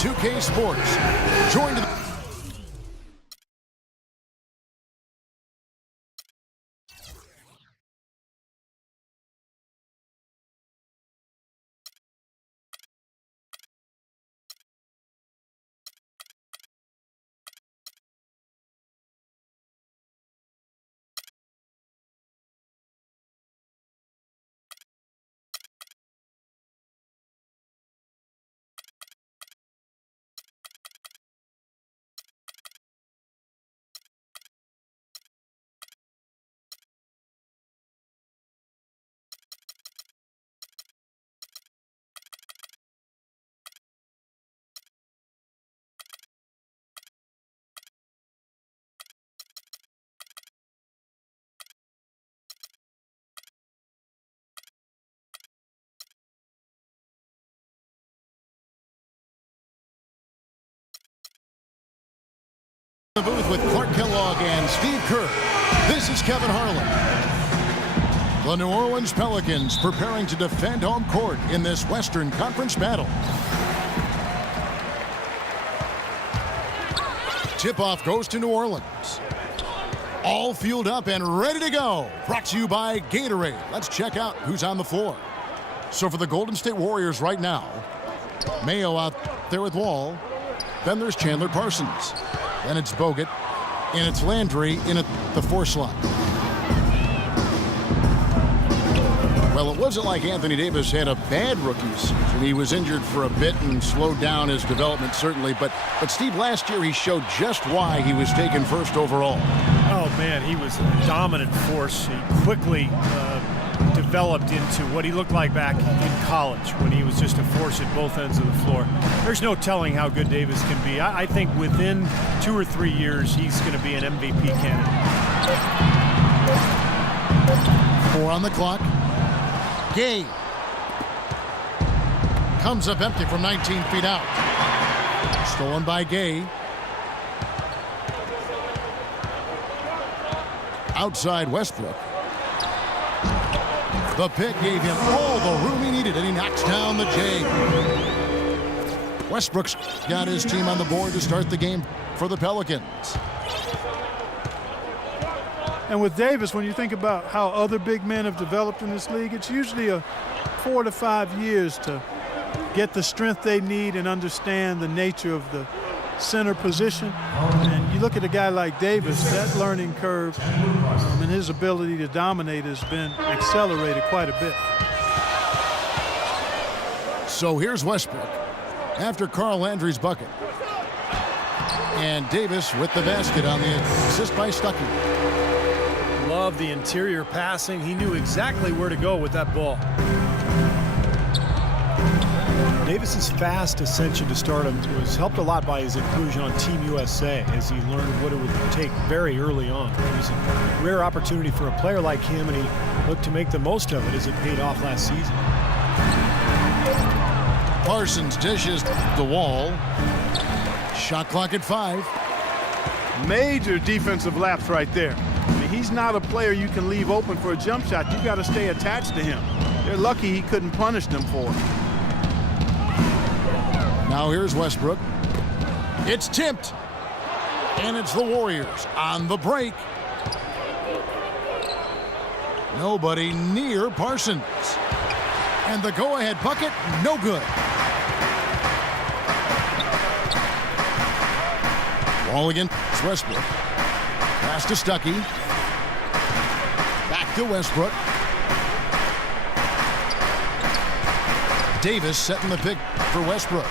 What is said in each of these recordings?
2K Sports. Joined the booth with Clark Kellogg and Steve Kerr. This is Kevin Harlan. The New Orleans Pelicans preparing to defend home court in this Western Conference battle. Tip-off goes to New Orleans. All fueled up and ready to go. Brought to you by Gatorade. Let's check out who's on the floor. So for the Golden State Warriors right now, Mayo out there with Wall. Then there's Chandler Parsons. Then it's Bogut, and it's Landry in at the 4 slot. Well, it wasn't like Anthony Davis had a bad rookie season. He was injured for a bit and slowed down his development, certainly. But Steve, last year he showed just why he was taken first overall. Oh, man, he was a dominant force. He quickly developed into what he looked like back in college when he was just a force at both ends of the floor. There's no telling how good Davis can be. I think within 2 or 3 years, he's going to be an MVP candidate. 4 on the clock. Gay comes up empty from 19 feet out. Stolen by Gay. Outside Westbrook. The pick gave him all the room he needed, and he knocks down the J. Westbrook's got his team on the board to start the game for the Pelicans. And with Davis, when you think about how other big men have developed in this league, it's usually a 4 to 5 years to get the strength they need and understand the nature of the center position. And you look at a guy like Davis, that learning curve and his ability to dominate has been accelerated quite a bit. So here's Westbrook after Carl Landry's bucket. And Davis with the basket on the assist by Stuckey. Love the interior passing. He knew exactly where to go with that ball. Davis's fast ascension to stardom was helped a lot by his inclusion on Team USA as he learned what it would take very early on. It was a rare opportunity for a player like him, and he looked to make the most of it as it paid off last season. Parsons dishes the Wall. Shot clock at 5. Major defensive lapse right there. I mean, he's not a player you can leave open for a jump shot. You got to stay attached to him. They're lucky he couldn't punish them for it. Now here's Westbrook. It's tipped. And it's the Warriors on the break. Nobody near Parsons. And the go-ahead bucket, no good. Wall against Westbrook. Pass to Stuckey. Back to Westbrook. Davis setting the pick for Westbrook.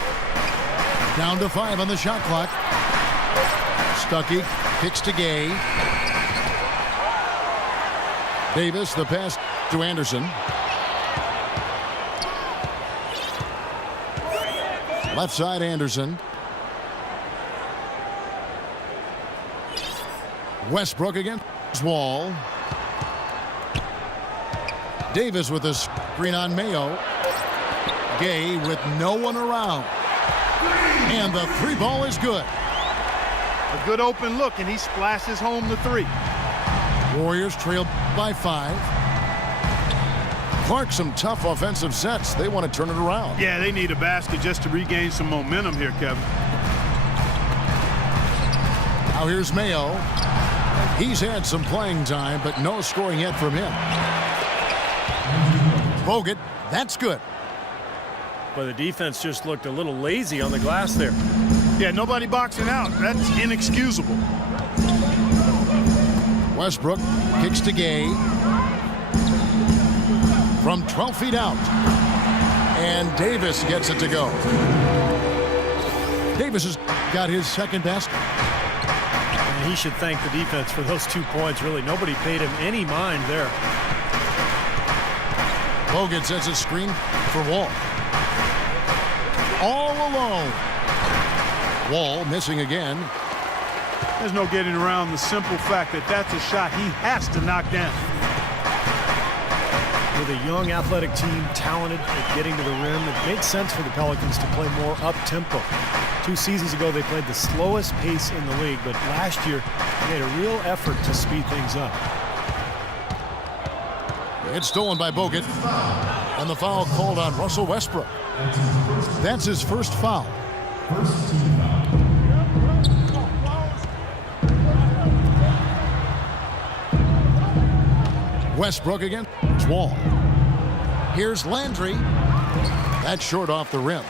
Down to 5 on the shot clock. Stuckey kicks to Gay. Davis, the pass to Anderson. Left side, Anderson. Westbrook against Wall. Davis with a screen on Mayo. Gay with no one around. And the 3 ball is good. A good open look, and he splashes home the 3. Warriors trail by 5. Clark, some tough offensive sets. They want to turn it around. Yeah, they need a basket just to regain some momentum here, Kevin. Now here's Mayo. He's had some playing time, but no scoring yet from him. Bogut, that's good. But the defense just looked a little lazy on the glass there. Yeah, nobody boxing out. That's inexcusable. Westbrook kicks to Gay. From 12 feet out. And Davis gets it to go. Davis has got his second basket. And he should thank the defense for those 2 points. Really, nobody paid him any mind there. Bogut sets a screen for Wall. All alone. Wall missing again. There's no getting around the simple fact that that's a shot he has to knock down. With a young athletic team, talented at getting to the rim, it made sense for the Pelicans to play more up-tempo. 2 seasons ago, they played the slowest pace in the league, but last year, they made a real effort to speed things up. It's stolen by Bogut. And the foul called on Russell Westbrook. That's his first foul. Westbrook against Wall. Here's Landry. That's short off the rim.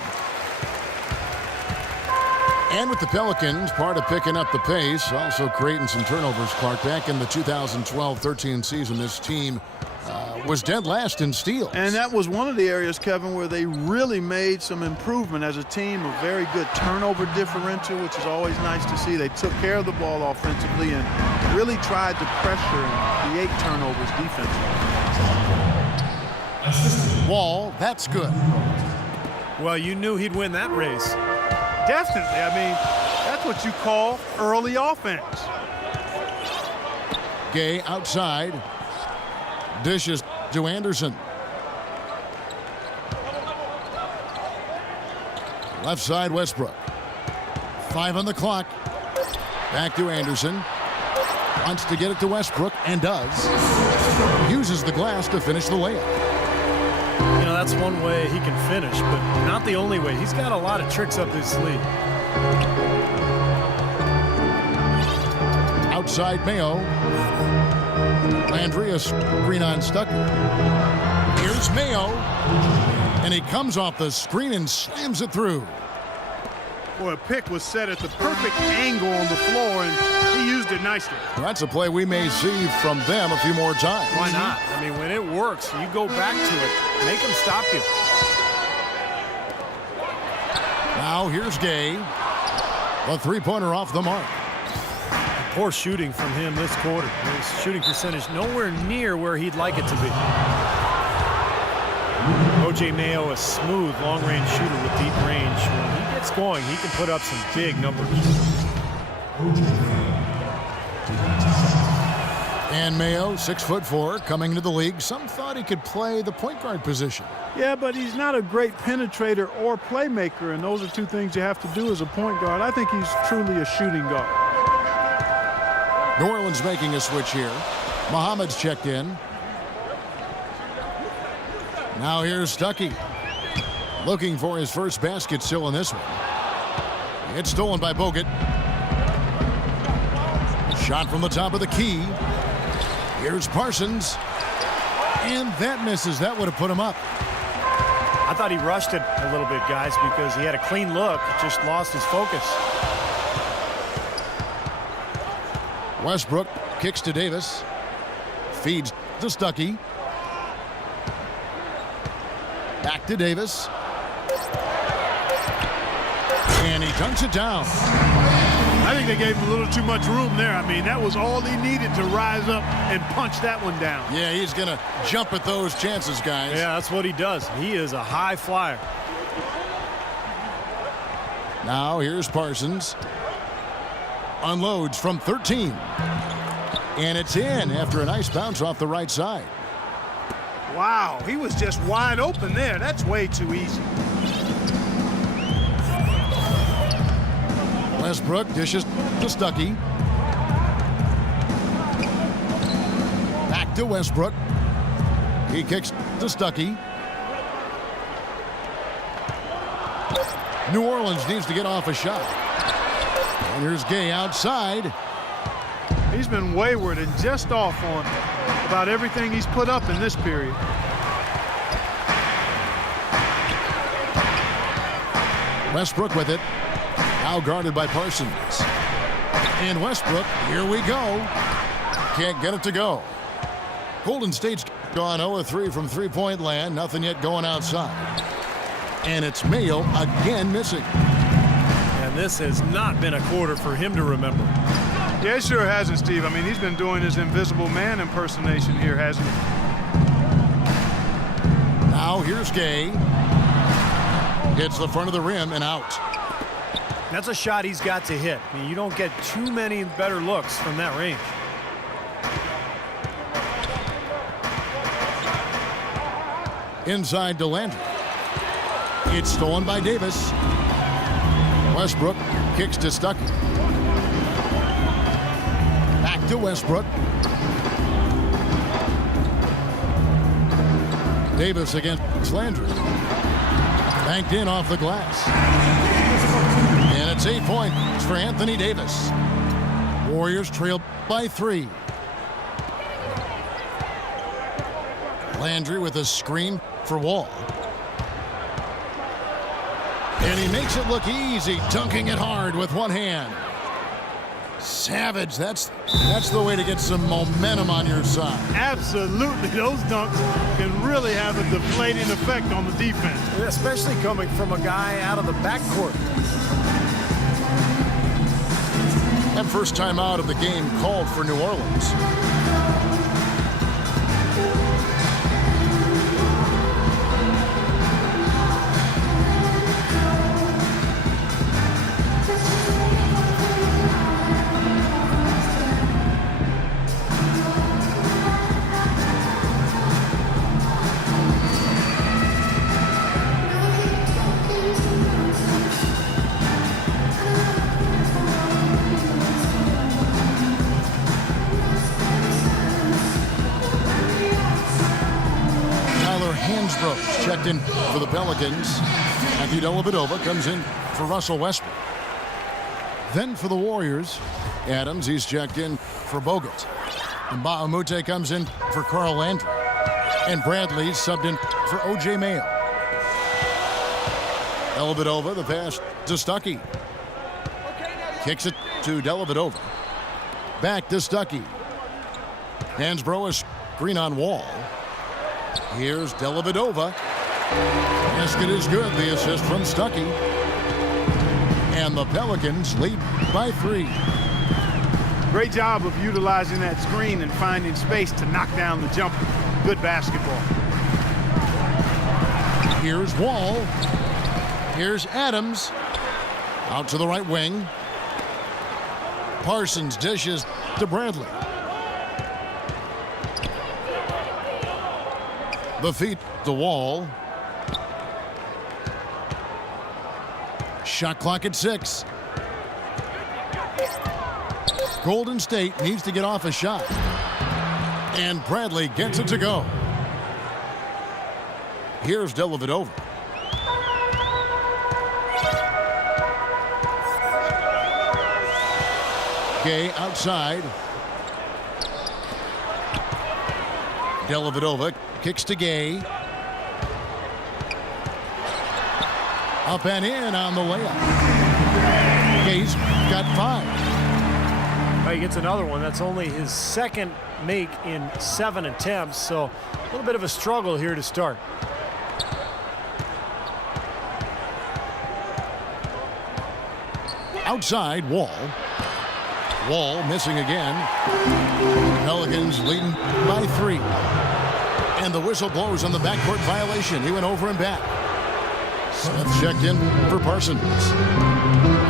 And with the Pelicans, part of picking up the pace, also creating some turnovers, Clark. Back in the 2012-13 season, this team was dead last in steals. And that was one of the areas, Kevin, where they really made some improvement as a team. A very good turnover differential, which is always nice to see. They took care of the ball offensively and really tried to pressure and create turnovers defensively. Wall, that's good. Well, you knew he'd win that race. Definitely. I mean, that's what you call early offense. Gay outside. Dishes to Anderson. Left side, Westbrook. 5 on the clock. Back to Anderson. Wants to get it to Westbrook, and does. Uses the glass to finish the layup. You know, that's one way he can finish, but not the only way. He's got a lot of tricks up his sleeve. Outside Mayo. Landry, a screen on Stuckey. Here's Mayo. And he comes off the screen and slams it through. Boy, a pick was set at the perfect angle on the floor, and he used it nicely. Well, that's a play we may see from them a few more times. Why not? I mean, when it works, you go back to it. Make them stop you. Now here's Gay. A three-pointer off the mark. Poor shooting from him this quarter. His shooting percentage nowhere near where he'd like it to be. O.J. Mayo, a smooth long-range shooter with deep range. When he gets going, he can put up some big numbers. And Mayo, 6'4", coming into the league. Some thought he could play the point guard position. Yeah, but he's not a great penetrator or playmaker, and those are two things you have to do as a point guard. I think he's truly a shooting guard. New Orleans making a switch here. Muhammad's checked in. Now here's Stuckey. Looking for his first basket still in this one. It's stolen by Bogut. Shot from the top of the key. Here's Parsons. And that misses. That would have put him up. I thought he rushed it a little bit, guys, because he had a clean look. Just lost his focus. Westbrook kicks to Davis. Feeds to Stuckey. Back to Davis. And he dunks it down. I think they gave him a little too much room there. I mean, that was all he needed to rise up and punch that one down. Yeah, he's going to jump at those chances, guys. Yeah, that's what he does. He is a high flyer. Now here's Parsons. Unloads from 13. And it's in after a nice bounce off the right side. Wow, he was just wide open there. That's way too easy. Westbrook dishes to Stuckey. Back to Westbrook. He kicks to Stuckey. New Orleans needs to get off a shot. And here's Gay outside. He's been wayward and just off on about everything he's put up in this period. Westbrook with it. Now guarded by Parsons. And Westbrook, here we go. Can't get it to go. Golden State's gone 0-3 from three-point land. Nothing yet going outside. And it's Mayo again missing. And this has not been a quarter for him to remember. Yeah, it sure hasn't, Steve. I mean, he's been doing his invisible man impersonation here, hasn't he? Now here's Gay. Hits the front of the rim and out. That's a shot he's got to hit. I mean, you don't get too many better looks from that range. Inside to Landry. It's stolen by Davis. Westbrook kicks to Stuckey. Back to Westbrook. Davis against Landry. Banked in off the glass. And it's 8 points for Anthony Davis. Warriors trailed by 3. Landry with a screen for Wall. And he makes it look easy, dunking it hard with one hand. Savage, that's the way to get some momentum on your side. Absolutely. Those dunks can really have a deflating effect on the defense. Especially coming from a guy out of the backcourt. And first time out of the game called for New Orleans. Checked in for the Pelicans. Matthew Dellavedova comes in for Russell Westbrook. Then for the Warriors, Adams, he's checked in for Bogut. And Bahamute comes in for Carl Landry. And Bradley subbed in for O.J. Mayo. Dellavedova, the pass to Stuckey. Kicks it to Dellavedova. Back to Stuckey. Hansbrough, a screen on Wall. Here's Dellavedova. Basket is good. The assist from Stuckey. And the Pelicans lead by 3. Great job of utilizing that screen and finding space to knock down the jumper. Good basketball. Here's Wall. Here's Adams. Out to the right wing. Parsons dishes to Bradley. The feet to Wall. Shot clock at 6. Golden State needs to get off a shot. And Bradley gets it to go. Here's Dellavedova. Gay outside. Dellavedova kicks to Gay. Up and in on the layup. Gay's got 5. He gets another one. That's only his second make in 7 attempts, so a little bit of a struggle here to start. Outside, Wall. Wall missing again. Pelicans leading by 3. And the whistle blows on the backcourt violation. He went over and back. Smith checked in for Parsons.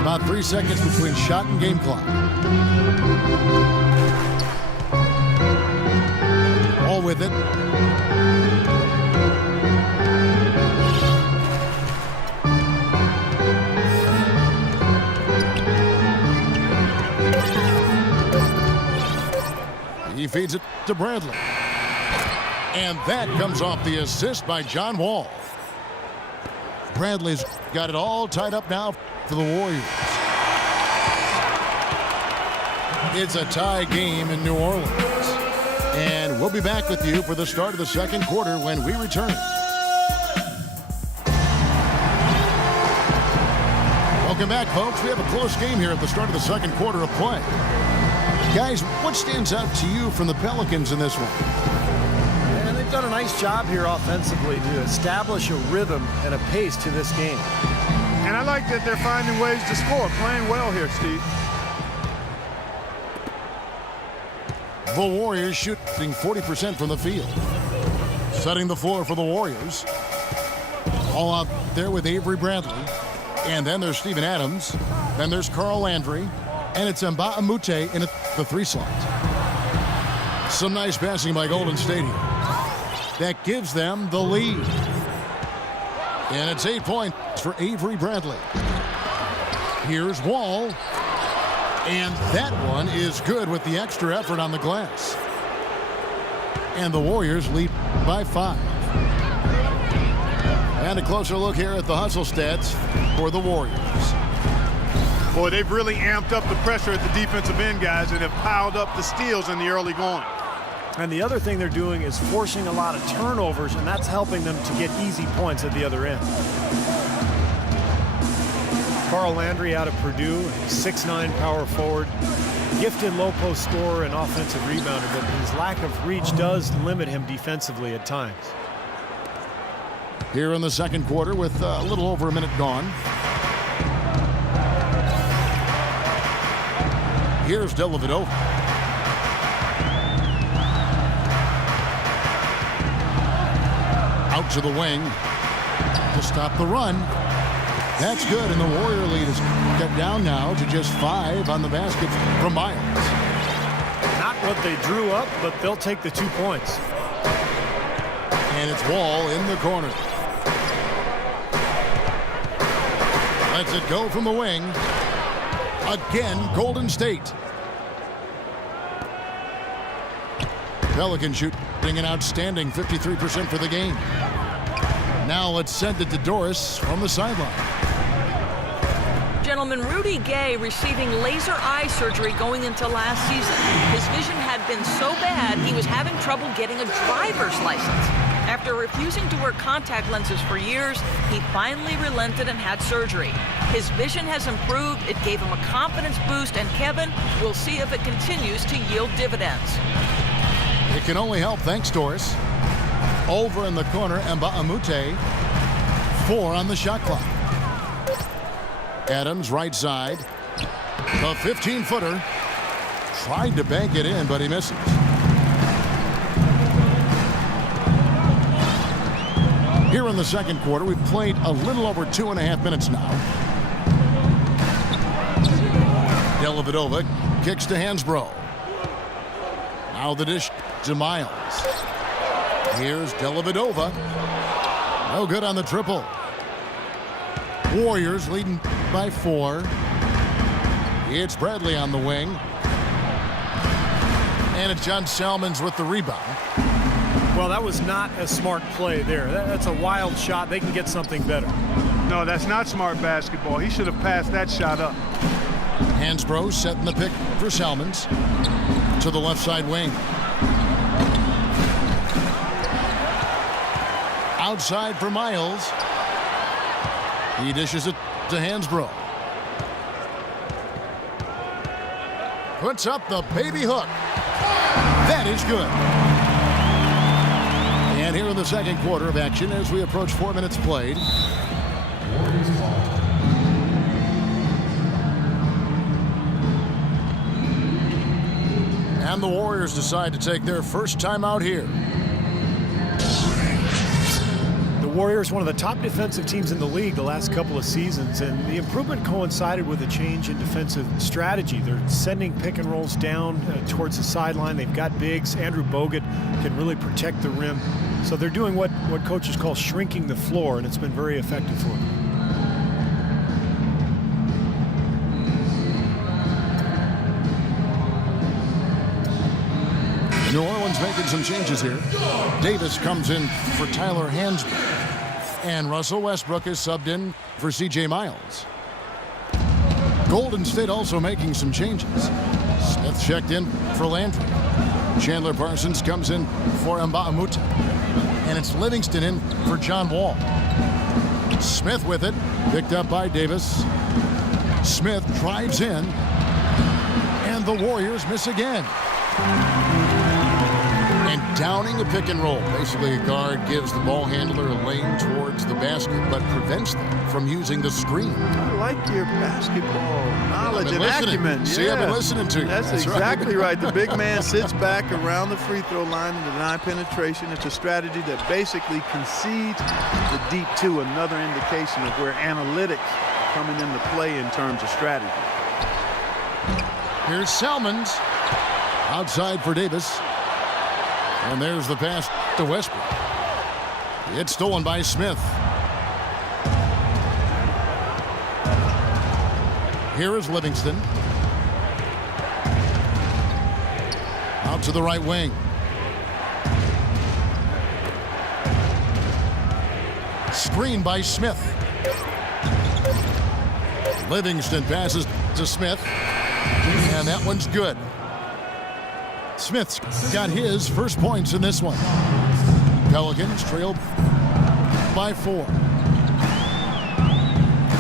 About 3 seconds between shot and game clock. All with it. He feeds it to Bradley. And that comes off the assist by John Wall. Bradley's got it all tied up now for the Warriors. It's a tie game in New Orleans. And we'll be back with you for the start of the second quarter when we return. Welcome back, folks. We have a close game here at the start of the second quarter of play. Guys, what stands out to you from the Pelicans in this one? And they've done a nice job here offensively to establish a rhythm and a pace to this game. And I like that they're finding ways to score, playing well here, Steve. The Warriors shooting 40% from the field. Setting the floor for the Warriors. All out there with Avery Bradley. And then there's Steven Adams. Then there's Carl Landry. And it's Mbah a Moute in the 3 slot. Some nice passing by Golden State here. That gives them the lead. And it's 8 points for Avery Bradley. Here's Wall. And that one is good with the extra effort on the glass. And the Warriors lead by 5. And a closer look here at the hustle stats for the Warriors. Boy, they've really amped up the pressure at the defensive end, guys, and have piled up the steals in the early going. And the other thing they're doing is forcing a lot of turnovers, and that's helping them to get easy points at the other end. Carl Landry out of Purdue, 6'9" power forward, gifted low post scorer and offensive rebounder, but his lack of reach does limit him defensively at times. Here in the second quarter with a little over a minute gone. Here's Dellavedova. Out to the wing to stop the run. That's good, and the Warrior lead is cut down now to just 5 on the basket from Miles. Not what they drew up, but they'll take the 2 points. And it's Wall in the corner. Lets it go from the wing. Again, Golden State. Pelican shooting an outstanding 53% for the game. Now let's send it to Doris from the sideline. Gentlemen, Rudy Gay receiving laser eye surgery going into last season. His vision had been so bad he was having trouble getting a driver's license. After refusing to wear contact lenses for years, he finally relented and had surgery. His vision has improved, it gave him a confidence boost, and Kevin, we'll see if it continues to yield dividends. It can only help, thanks, Doris. Over in the corner, Mbah a Moute. 4 on the shot clock. Adams, right side. The 15-footer. Tried to bank it in, but he misses. Here in the second quarter, we've played a little over 2.5 minutes now. Dellavedova kicks to Hansbrough. Now the dish to Miles. Here's Dellavedova. No good on the triple. Warriors leading by 4. It's Bradley on the wing. And it's John Salmons with the rebound. Well, that was not a smart play there. That's a wild shot. They can get something better. No, that's not smart basketball. He should have passed that shot up. Hansbrough setting the pick for Salmons to the left side wing. Outside for Miles. He dishes it to Hansbrough. Puts up the baby hook. That is good. And here in the second quarter of action as we approach 4 minutes played. And the Warriors decide to take their first time out here. The Warriors, one of the top defensive teams in the league the last couple of seasons, and the improvement coincided with a change in defensive strategy. They're sending pick and rolls down towards the sideline. They've got bigs. Andrew Bogut can really protect the rim. So they're doing what coaches call shrinking the floor, and it's been very effective for them. New Orleans making some changes here. Davis comes in for Tyler Hansbrough. And Russell Westbrook is subbed in for C.J. Miles. Golden State also making some changes. Smith checked in for Landry. Chandler Parsons comes in for Mba'amoute. And it's Livingston in for John Wall. Smith with it, picked up by Davis. Smith drives in, and the Warriors miss again. And downing a pick and roll. Basically, a guard gives the ball handler a lane towards the basket, but prevents them from using the screen. I like your basketball knowledge and acumen. See, I've been listening to you. That's exactly right. The big man sits back around the free throw line and deny penetration. It's a strategy that basically concedes the deep two, another indication of where analytics coming into play in terms of strategy. Here's Salmons outside for Davis. And there's the pass to Westbrook. It's stolen by Smith. Here is Livingston. Out to the right wing. Screen by Smith. Livingston passes to Smith. And that one's good. Smith's got his first points in this one. Pelicans trail by 4.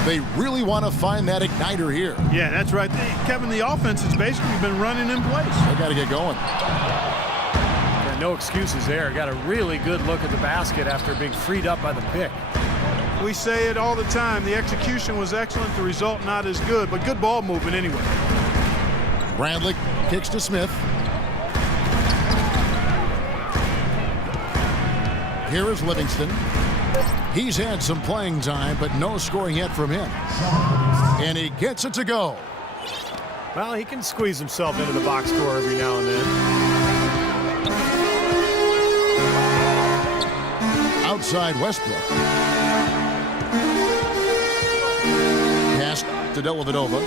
They really want to find that igniter here. Yeah, that's right. Kevin, the offense has basically been running in place. They got to get going. Yeah, no excuses there. Got a really good look at the basket after being freed up by the pick. We say it all the time. The execution was excellent. The result not as good, but good ball movement anyway. Bradley kicks to Smith. Here is Livingston. He's had some playing time, but no scoring yet from him. And he gets it to go. Well, he can squeeze himself into the box score every now and then. Outside Westbrook. Pass to Dellavedova.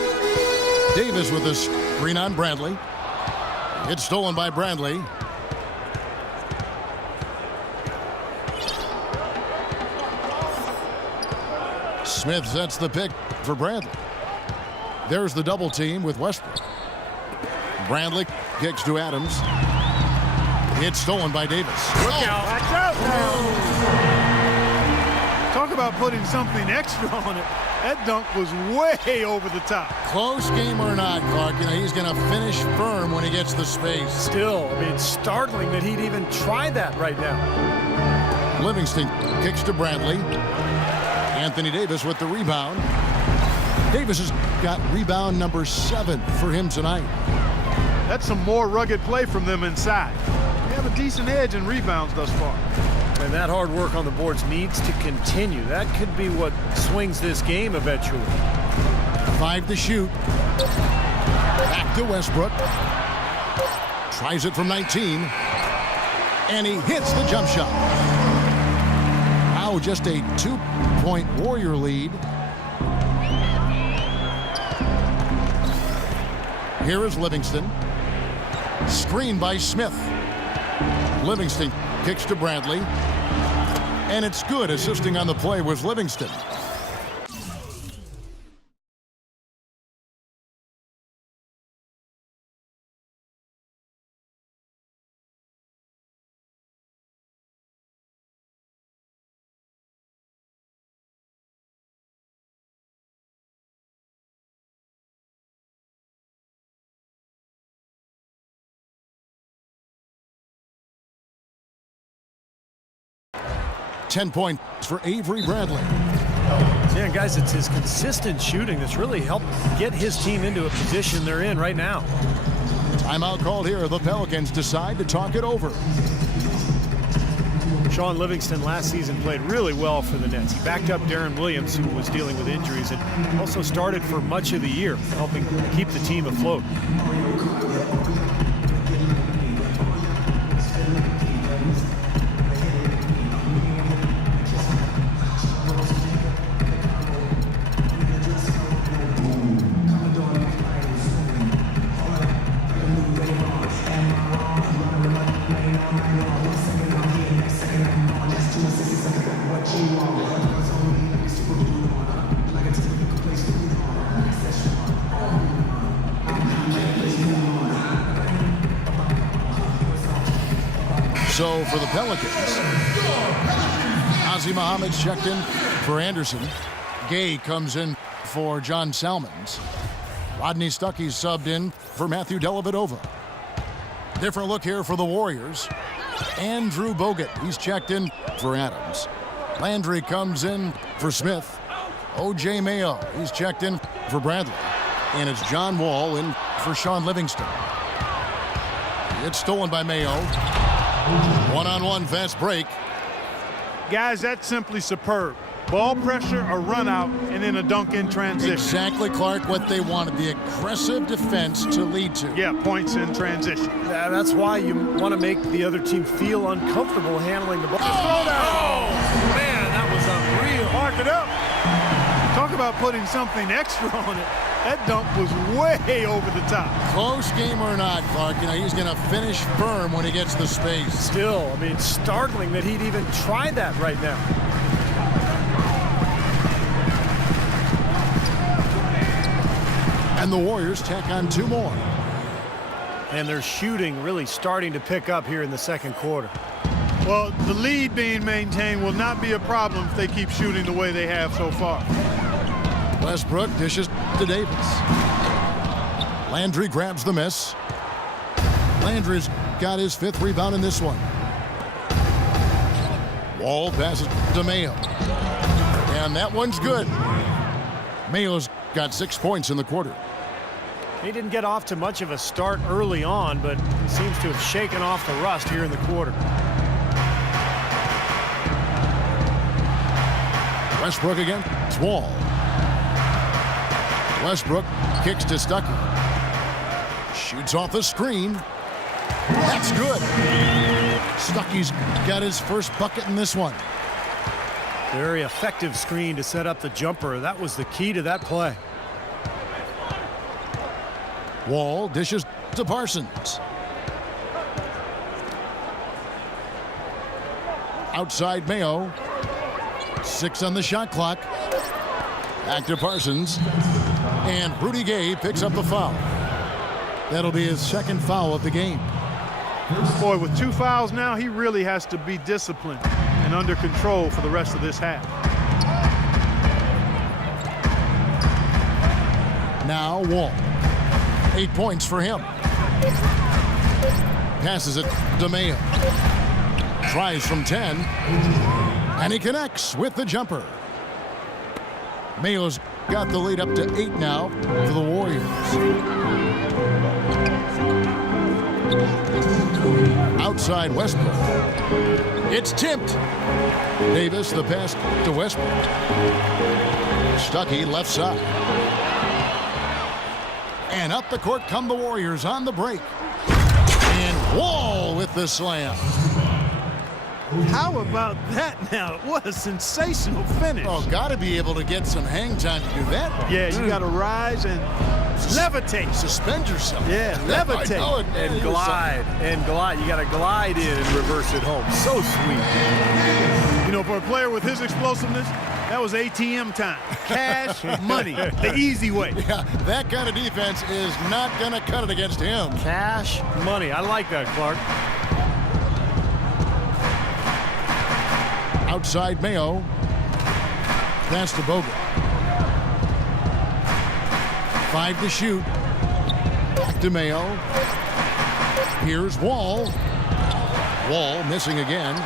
Davis with a screen on Bradley. It's stolen by Bradley. Smith sets the pick for Bradley. There's the double team with Westbrook. Bradley kicks to Adams. It's stolen by Davis. Look out. Watch out now. Talk about putting something extra on it. That dunk was way over the top. Close game or not, Clark, he's going to finish firm when he gets the space. Still, I mean, startling that he'd even try that right now. Livingston kicks to Bradley. Anthony Davis with the rebound. Davis has got rebound number 7 for him tonight. That's some more rugged play from them inside. They have a decent edge in rebounds thus far. And that hard work on the boards needs to continue. That could be what swings this game eventually. 5 to shoot. Back to Westbrook. Tries it from 19. And he hits the jump shot. Now just a 2-point Warrior lead. Here is Livingston. Screen by Smith. Livingston kicks to Bradley. And it's good. Assisting on the play was Livingston. $10 points for Avery Bradley. Yeah, guys, it's his consistent shooting that's really helped get his team into a position they're in right now. Timeout called here. The Pelicans decide to talk it over. Sean Livingston last season played really well for the Nets. He backed up Darren Williams, who was dealing with injuries, and also started for much of the year, helping keep the team afloat. So for the Pelicans, Ozzie Muhammad's checked in for Anderson. Gay comes in for John Salmons. Rodney Stuckey's subbed in for Matthew Dellavedova. Different look here for the Warriors. Andrew Bogut, he's checked in for Adams. Landry comes in for Smith. O.J. Mayo, he's checked in for Bradley. And it's John Wall in for Sean Livingston. It's stolen by Mayo. One-on-one fast break. Guys, that's simply superb. Ball pressure, a run out, and then a dunk in transition. Exactly, Clark, what they wanted. The aggressive defense to lead to. Yeah, points in transition. Yeah, that's why you want to make the other team feel uncomfortable handling the ball. Oh, Man, that was unreal. Mark it up. Talk about putting something extra on it. That dunk was way over the top. Close game or not, Clark, he's going to finish firm when he gets the space. Still, I mean, startling that he'd even try that right now. And the Warriors tack on 2 more. And their shooting really starting to pick up here in the second quarter. Well, the lead being maintained will not be a problem if they keep shooting the way they have so far. Westbrook dishes to Davis. Landry grabs the miss. Landry's got his 5th rebound in this one. Wall passes to Mayo. And that one's good. Mayo's got 6 points in the quarter. He didn't get off to much of a start early on, but he seems to have shaken off the rust here in the quarter. Westbrook against Wall. Westbrook kicks to Stuckey. Shoots off the screen. That's good. Stuckey's got his first bucket in this one. Very effective screen to set up the jumper. That was the key to that play. Wall dishes to Parsons. Outside Mayo. 6 on the shot clock. Back to Parsons. And Rudy Gay picks up the foul. That'll be his 2nd foul of the game. Boy, with 2 fouls now, he really has to be disciplined and under control for the rest of this half. Now Wall. 8 points for him. Passes it to Mayo. Tries from 10. And he connects with the jumper. Mayo's got the lead up to 8 now for the Warriors. Outside Westbrook. It's tipped. Davis, the pass to Westbrook. Stuckey left side. And up the court come the Warriors on the break. And Wall with the slam. How about that now? What a sensational finish. Oh, got to be able to get some hang time to do that. Yeah, you got to rise and levitate. Suspend yourself. Yeah, levitate. And glide. And glide. You got to glide in and reverse it home. So sweet. You know, for a player with his explosiveness, that was ATM time. Cash money. The easy way. Yeah, that kind of defense is not going to cut it against him. Cash money. I like that, Clark. Outside Mayo. Pass to Bogut. 5 to shoot. To Mayo. Here's Wall. Wall missing again.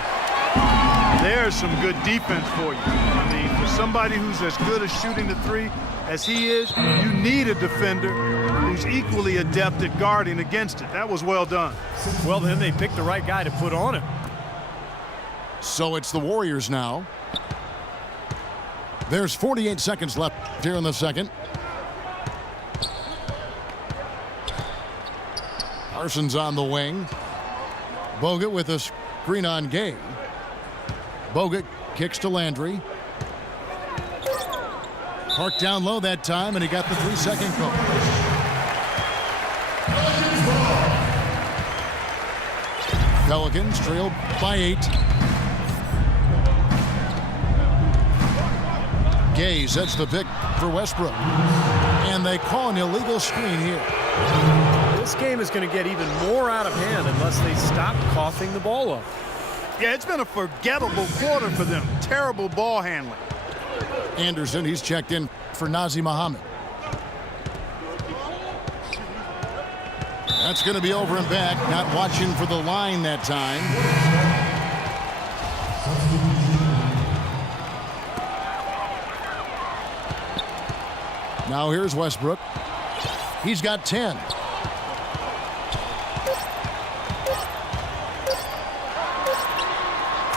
There's some good defense for you. I mean, for somebody who's as good at shooting the 3 as he is, you need a defender who's equally adept at guarding against it. That was well done. Well, then they picked the right guy to put on him. So it's the Warriors now. There's 48 seconds left here in the second. Parsons on the wing. Bogut with a screen on Gay. Bogut kicks to Landry. Parked down low that time, and he got the 3-second call. Pelicans trailed by 8. Gay sets the pick for Westbrook. And they call an illegal screen here. This game is going to get even more out of hand unless they stop coughing the ball up. Yeah, it's been a forgettable quarter for them. Terrible ball handling. Anderson, he's checked in for Nazir Muhammad. That's going to be over and back. Not watching for the line that time. Now here's Westbrook. He's got 10.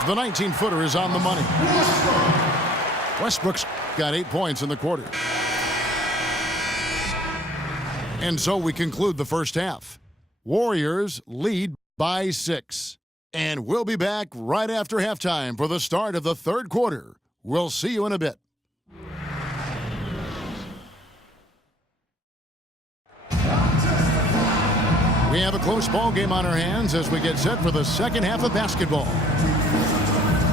The 19-footer is on the money. Westbrook's got 8 points in the quarter. And so we conclude the first half. Warriors lead by 6. And we'll be back right after halftime for the start of the third quarter. We'll see you in a bit. We have a close ball game on our hands as we get set for the second half of basketball.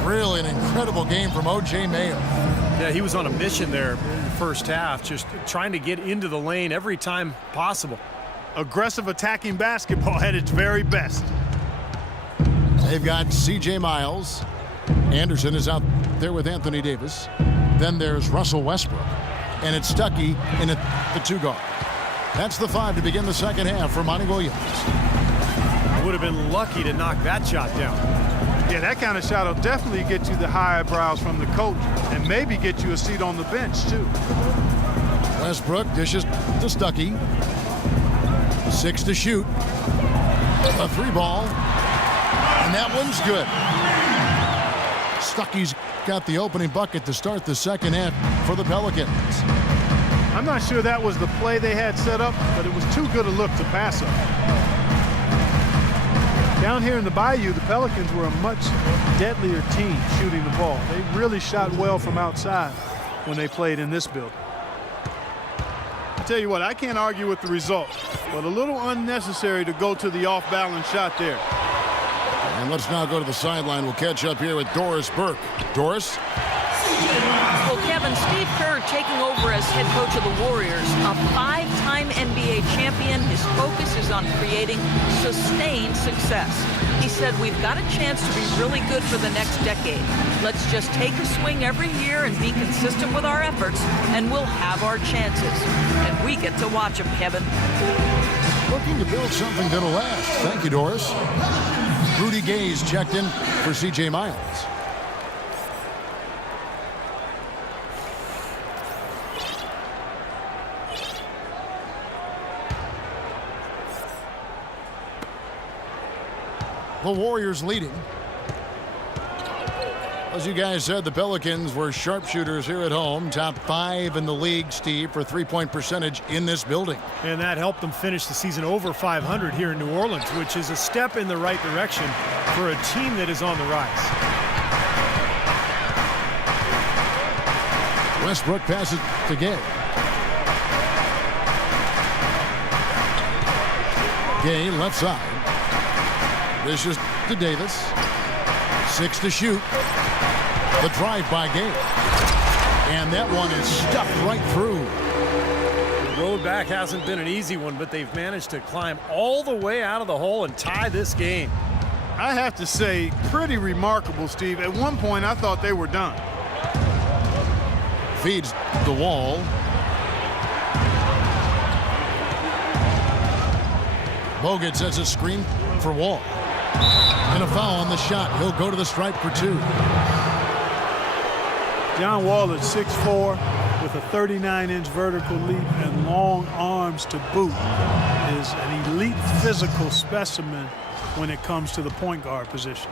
Really an incredible game from O.J. Mayo. Yeah, he was on a mission there in the first half, just trying to get into the lane every time possible. Aggressive attacking basketball at its very best. They've got C.J. Miles. Anderson is out there with Anthony Davis. Then there's Russell Westbrook. And it's Stuckey in the 2-guard. That's the 5 to begin the second half for Monty Williams. Would have been lucky to knock that shot down. Yeah, that kind of shot will definitely get you the high eyebrows from the coach and maybe get you a seat on the bench, too. Westbrook dishes to Stuckey. 6 to shoot. A 3-ball. And that one's good. Stuckey's got the opening bucket to start the second half for the Pelicans. I'm not sure that was the play they had set up, but it was too good a look to pass up. Down here in the Bayou, the Pelicans were a much deadlier team shooting the ball. They really shot well from outside when they played in this building. I tell you what, I can't argue with the result, but a little unnecessary to go to the off-balance shot there. And let's now go to the sideline. We'll catch up here with Doris Burke. Doris? Well, Kevin, Steve Kerr taking over as head coach of the Warriors, a 5-time NBA champion. His focus is on creating sustained success. He said, we've got a chance to be really good for the next decade. Let's just take a swing every year and be consistent with our efforts, and we'll have our chances. And we get to watch them, Kevin. Looking to build something that'll last. Thank you, Doris. Rudy Gay's checked in for C.J. Miles. The Warriors leading. As you guys said, the Pelicans were sharpshooters here at home. Top 5 in the league, Steve, for three-point percentage in this building. And that helped them finish the season over 500 here in New Orleans, which is a step in the right direction for a team that is on the rise. Westbrook passes to Gay. Gay left side. This is to Davis. 6 to shoot. The drive by Gay. And that one is stuffed right through. The road back hasn't been an easy one, but they've managed to climb all the way out of the hole and tie this game. I have to say, pretty remarkable, Steve. At one point, I thought they were done. Feeds the wall. Bogut sets a screen for Wall. And a foul on the shot. He'll go to the stripe for 2. John Wall at 6'4", with a 39-inch vertical leap and long arms to boot, is an elite physical specimen when it comes to the point guard position.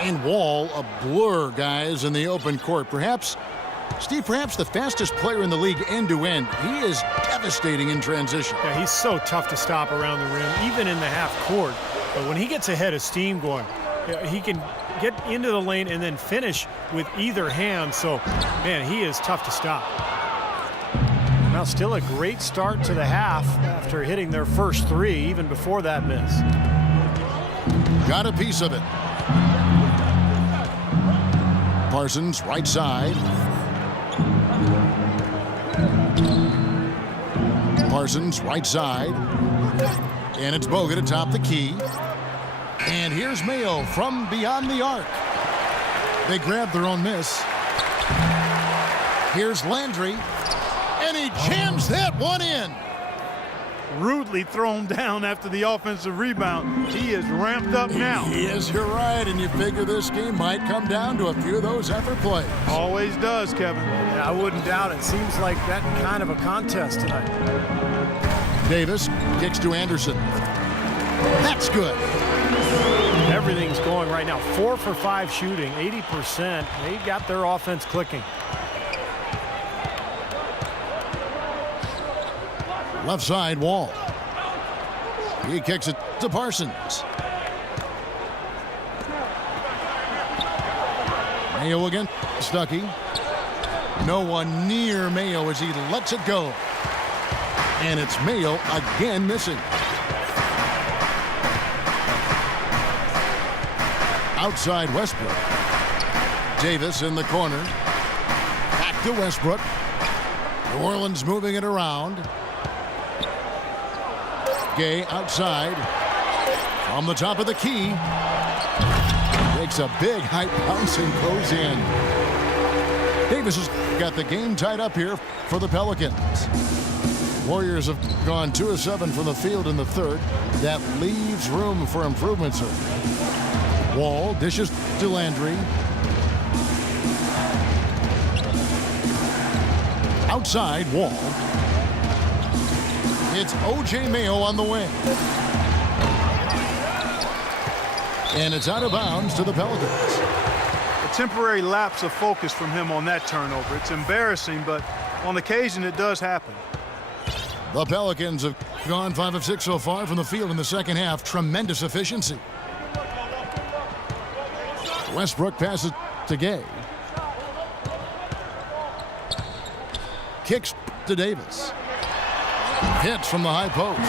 And Wall, a blur, guys, in the open court. Perhaps, Steve, perhaps the fastest player in the league end-to-end. He is devastating in transition. Yeah, he's so tough to stop around the rim, even in the half court. But when he gets ahead of steam going, he can get into the lane and then finish with either hand. So, man, he is tough to stop. Now, still a great start to the half after hitting their first 3, even before that miss. Got a piece of it. Parsons, right side. Parsons, right side. And it's Bogut atop the key. And here's Mayo from beyond the arc. They grab their own miss. Here's Landry. And he jams that one in. Rudely thrown down after the offensive rebound. He is ramped up now. He is, you're right, and you figure this game might come down to a few of those effort plays. Always does, Kevin. Yeah, I wouldn't doubt it. Seems like that kind of a contest tonight. Davis kicks to Anderson. That's good. Everything's going right now. 4 for 5 shooting, 80%. They got their offense clicking. Left side, Wall. He kicks it to Parsons. Mayo again. Stuckey. No one near Mayo as he lets it go. And it's Mayo again missing. Outside Westbrook. Davis in the corner. Back to Westbrook. New Orleans moving it around. Gay outside. From the top of the key. Takes a big high bounce and goes in. Davis has got the game tied up here for the Pelicans. Warriors have gone 2 of 7 from the field in the third. That leaves room for improvement, sir. Wall dishes to Landry. Outside, Wall. It's O.J. Mayo on the wing. And it's out of bounds to the Pelicans. A temporary lapse of focus from him on that turnover. It's embarrassing, but on occasion it does happen. The Pelicans have gone 5 of 6 so far from the field in the second half. Tremendous efficiency. Westbrook passes to Gay. Kicks to Davis. Hits from the high post.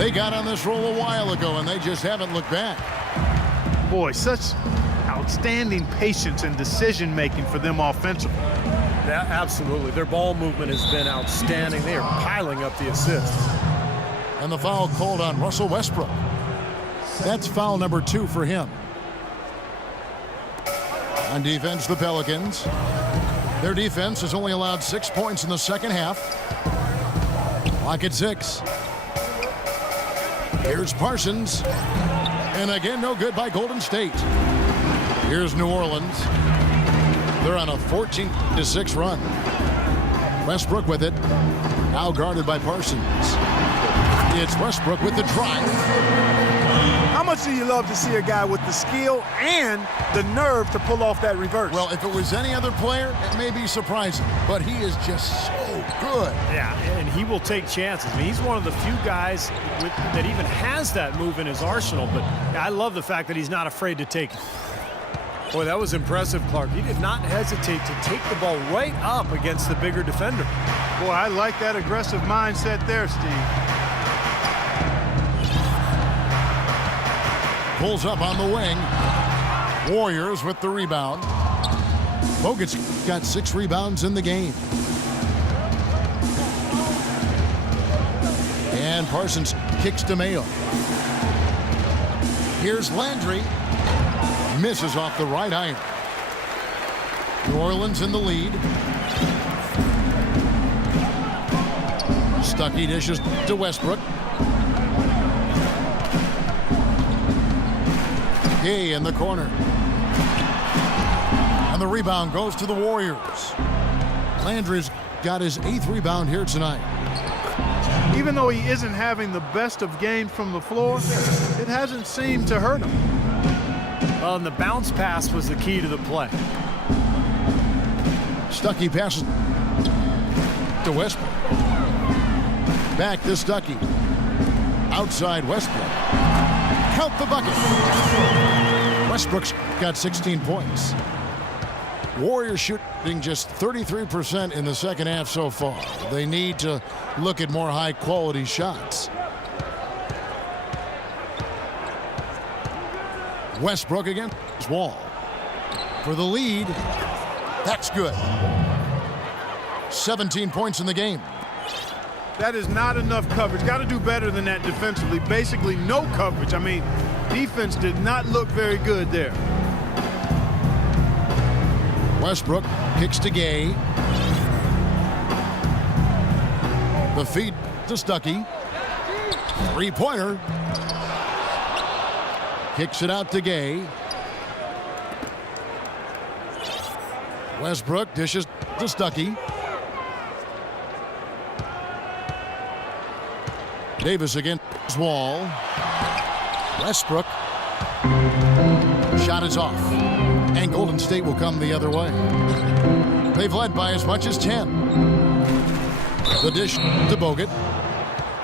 They got on this roll a while ago, and they just haven't looked back. Boy, such outstanding patience and decision-making for them offensively. Yeah, absolutely. Their ball movement has been outstanding. They are piling up the assists. And the foul called on Russell Westbrook. That's foul number 2 for him. On defense, the Pelicans. Their defense has only allowed 6 points in the second half. Clock at 6. Here's Parsons. And again, no good by Golden State. Here's New Orleans. They're on a 14-6 run. Westbrook with it. Now guarded by Parsons. It's Westbrook with the drive. How much do you love to see a guy with the skill and the nerve to pull off that reverse? Well, if it was any other player, it may be surprising, but he is just so good. Yeah, and he will take chances. I mean, he's one of the few guys that even has that move in his arsenal, but I love the fact that he's not afraid to take it. Boy, that was impressive, Clark. He did not hesitate to take the ball right up against the bigger defender. Boy, I like that aggressive mindset there, Steve. Pulls up on the wing. Warriors with the rebound. Bogut's got 6 rebounds in the game. And Parsons kicks to Mayo. Here's Landry. Misses off the right iron. New Orleans in the lead. Stuckey dishes to Westbrook. Gay in the corner. And the rebound goes to the Warriors. Landry's got his 8th rebound here tonight. Even though he isn't having the best of games from the floor, it hasn't seemed to hurt him. Well, and the bounce pass was the key to the play. Stuckey passes to Westbrook. Back to Stuckey. Outside Westbrook. Count the bucket. Westbrook's got 16 points. Warriors shooting just 33% in the second half so far. They need to look at more high-quality shots. Westbrook against Wall. For the lead. That's good. 17 points in the game. That is not enough coverage. Got to do better than that defensively. Basically, no coverage. I mean, defense did not look very good there. Westbrook kicks to Gay. The feed to Stuckey. Three-pointer. Kicks it out to Gay. Westbrook dishes to Stuckey. Davis against Wall. Westbrook. Shot is off. And Golden State will come the other way. They've led by as much as 10. The dish to Bogut.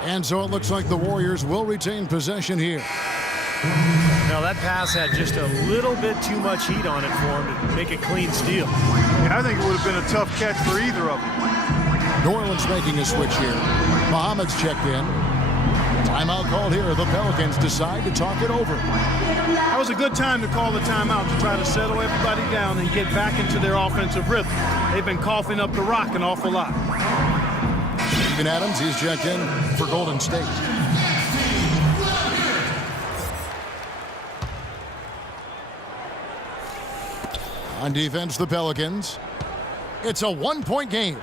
And so it looks like the Warriors will retain possession here. Now that pass had just a little bit too much heat on it for him to make a clean steal. Yeah, I think it would have been a tough catch for either of them. New Orleans making a switch here. Muhammad's checked in. Timeout called here. The Pelicans decide to talk it over. That was a good time to call the timeout to try to settle everybody down and get back into their offensive rhythm. They've been coughing up the rock an awful lot. Steven Adams, he's checked in for Golden State. On defense, the Pelicans. It's a one-point game.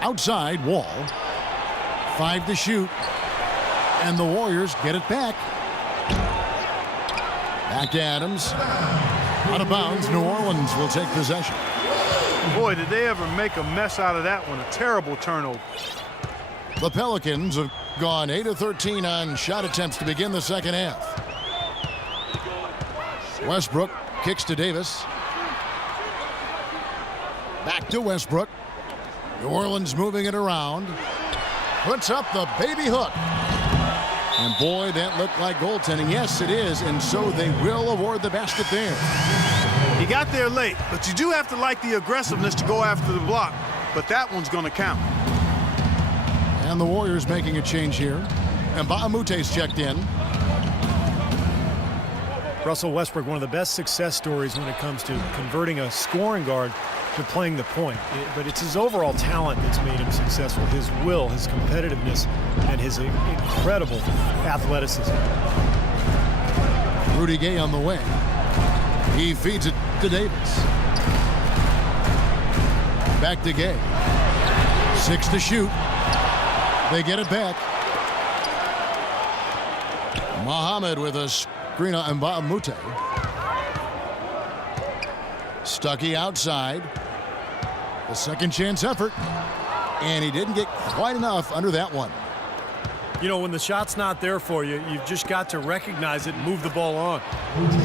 Outside, Wall. 5 to shoot. And the Warriors get it back. Back to Adams. Out of bounds, New Orleans will take possession. Boy, did they ever make a mess out of that one. A terrible turnover. The Pelicans have gone 8 of 13 on shot attempts to begin the second half. Westbrook kicks to Davis. Back to Westbrook. New Orleans moving it around. Puts up the baby hook. And boy, that looked like goaltending. Yes, it is. And so they will award the basket there. He got there late, but you do have to like the aggressiveness to go after the block. But that one's going to count. And the Warriors making a change here. And Baamute's checked in. Russell Westbrook, one of the best success stories when it comes to converting a scoring guard to playing the point. But it's his overall talent that's made him successful. His will, his competitiveness, and his incredible athleticism. Rudy Gay on the way. He feeds it to Davis. Back to Gay. 6 to shoot. They get it back. Muhammad with a screen on Mbamute. Stuckey outside. The second chance effort. And he didn't get quite enough under that one. You know, when the shot's not there for you, you've just got to recognize it and move the ball on.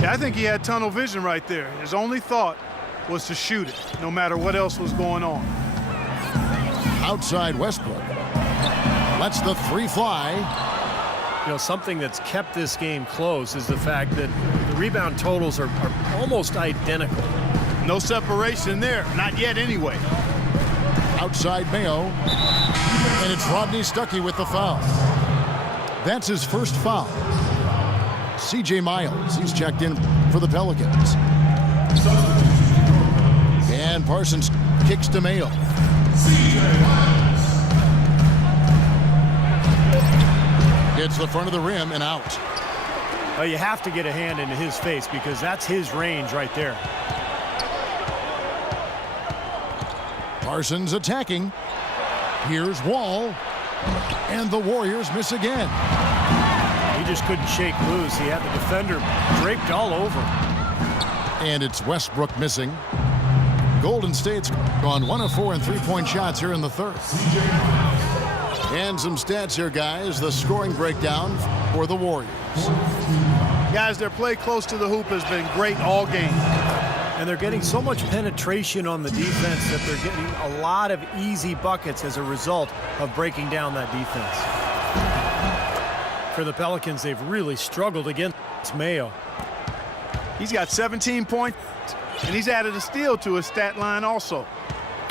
Yeah, I think he had tunnel vision right there. His only thought was to shoot it, no matter what else was going on. Outside Westbrook. Lets the three fly. You know, something that's kept this game close is the fact that the rebound totals are almost identical. No separation there, not yet anyway. Outside Mayo. And it's Rodney Stuckey with the foul. That's his first foul. C.J. Miles, he's checked in for the Pelicans. And Parsons kicks to Mayo. Hits the front of the rim and out. Well, you have to get a hand into his face because that's his range right there. Parsons attacking. Here's Wall. And the Warriors miss again. He just couldn't shake loose. He had the defender draped all over him. And it's Westbrook missing. Golden State's gone 1 of 4 in three-point shots here in the third. And some stats here, guys. The scoring breakdown for the Warriors. Guys, their play close to the hoop has been great all game. And they're getting so much penetration on the defense that they're getting a lot of easy buckets as a result of breaking down that defense. For the Pelicans, they've really struggled against Mayo. He's got 17 points, and he's added a steal to his stat line also.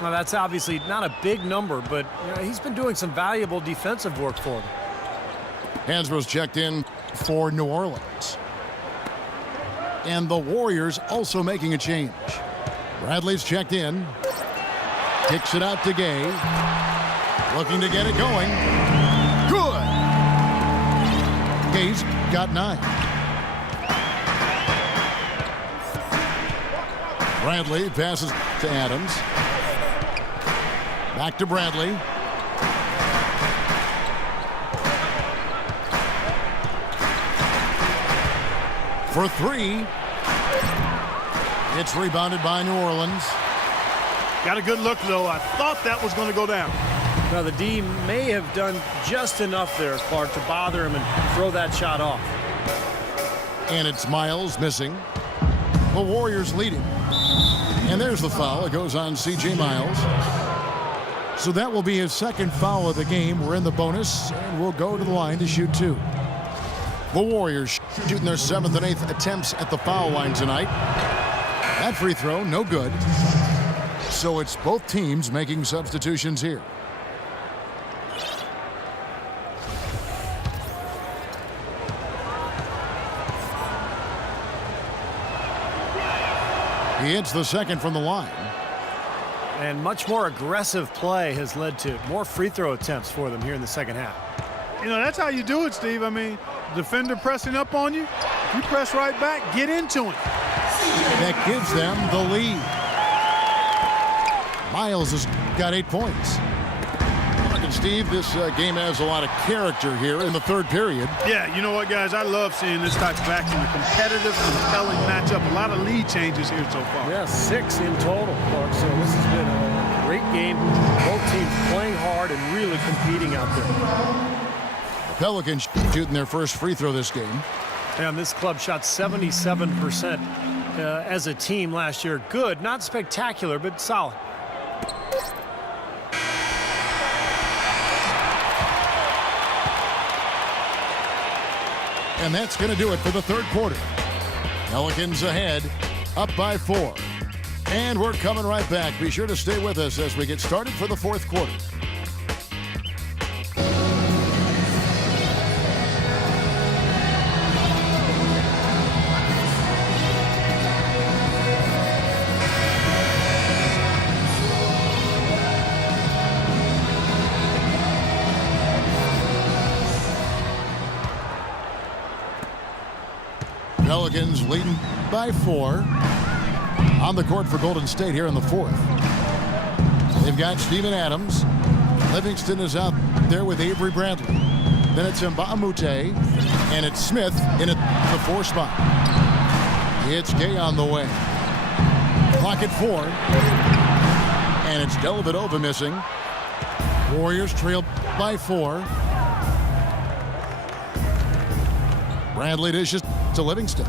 Now, that's obviously not a big number, but you know, he's been doing some valuable defensive work for them. Hansbrough's checked in for New Orleans. And the Warriors also making a change. Bradley's checked in. Kicks it out to Gay. Looking to get it going. Good. Gay's got 9. Bradley passes to Adams. Back to Bradley. For 3. It's rebounded by New Orleans. Got a good look, though. I thought that was going to go down. Now, the D may have done just enough there, Clark, to bother him and throw that shot off. And it's Miles missing. The Warriors leading. And there's the foul. It goes on C.J. Miles. So that will be his second foul of the game. We're in the bonus, and we'll go to the line to shoot 2. The Warriors shooting their 7th and 8th attempts at the foul line tonight. That free throw, no good. So it's both teams making substitutions here. He hits the second from the line. And much more aggressive play has led to more free throw attempts for them here in the second half. You know, that's how you do it, Steve. I mean, defender pressing up on you, you press right back, get into him. That gives them the lead. Miles has got 8 points. Look, and Steve, this game has a lot of character here in the third period. Yeah, you know what, guys? I love seeing this type of action, a competitive, compelling matchup. A lot of lead changes here so far. Yeah, 6 in total, Clark. So this has been a great game. Both teams playing hard and really competing out there. The Pelicans shooting their first free throw this game. And this club shot 77% as a team last year. Good, not spectacular, but solid. And that's going to do it for the third quarter. Pelicans ahead, up by 4. And we're coming right back. Be sure to stay with us as we get started for the fourth quarter. Pelicans leading by 4 on the court for Golden State here in the fourth. They've got Steven Adams. Livingston is out there with Avery Bradley. Then it's Mbamute, and it's Smith in at the 4 spot. It's Gay on the way. Clock at 4. And it's Dellavedova missing. Warriors trail by 4. Bradley dishes to Livingston.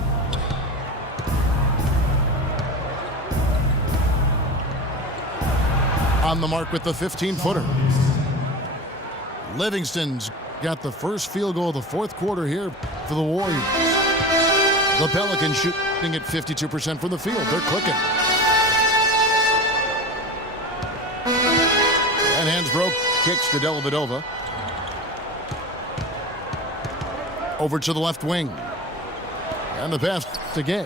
On the mark with the 15-footer. Livingston's got the first field goal of the fourth quarter here for the Warriors. The Pelicans shooting at 52% from the field. They're clicking. And Hansbrough kicks to Dellavedova. Over to the left wing. And the pass to Gay.